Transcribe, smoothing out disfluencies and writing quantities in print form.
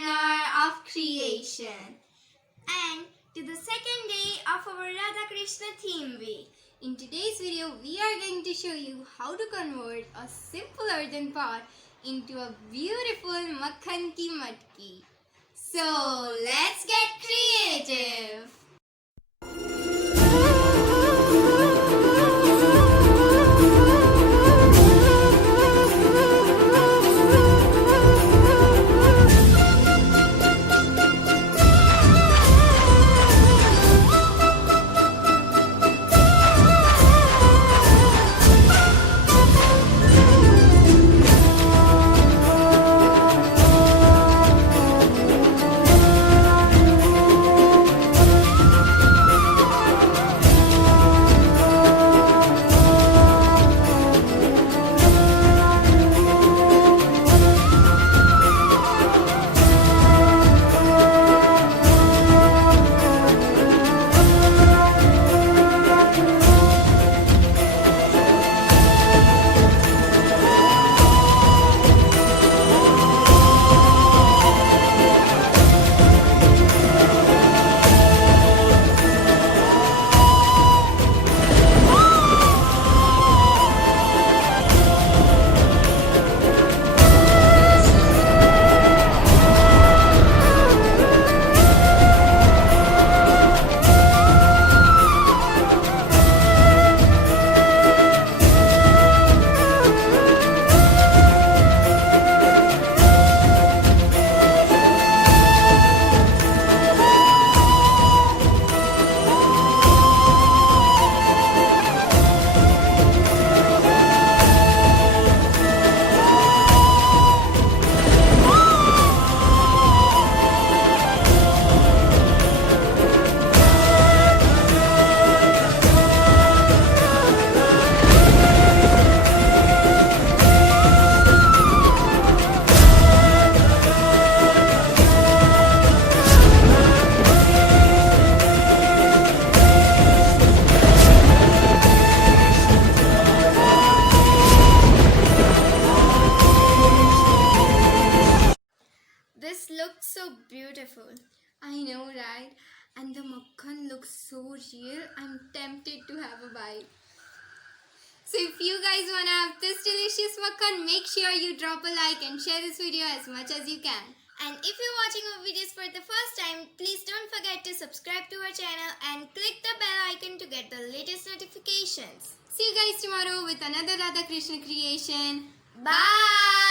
seminar of creation and to the second day of our RadhaKrishn theme week. In today's video, we are going to show you how to convert a simple earthen pot into a beautiful Maakhan ki Matki. So let's get creative! This looks so beautiful. I know, right? And the Maakhan looks so real. I'm tempted to have a bite. So if you guys want to have this delicious Maakhan, make sure you drop a like and share this video as much as you can. And if you're watching our videos for the first time, please don't forget to subscribe to our channel and click the bell icon to get the latest notifications. See you guys tomorrow with another RadhaKrishn creation. Bye!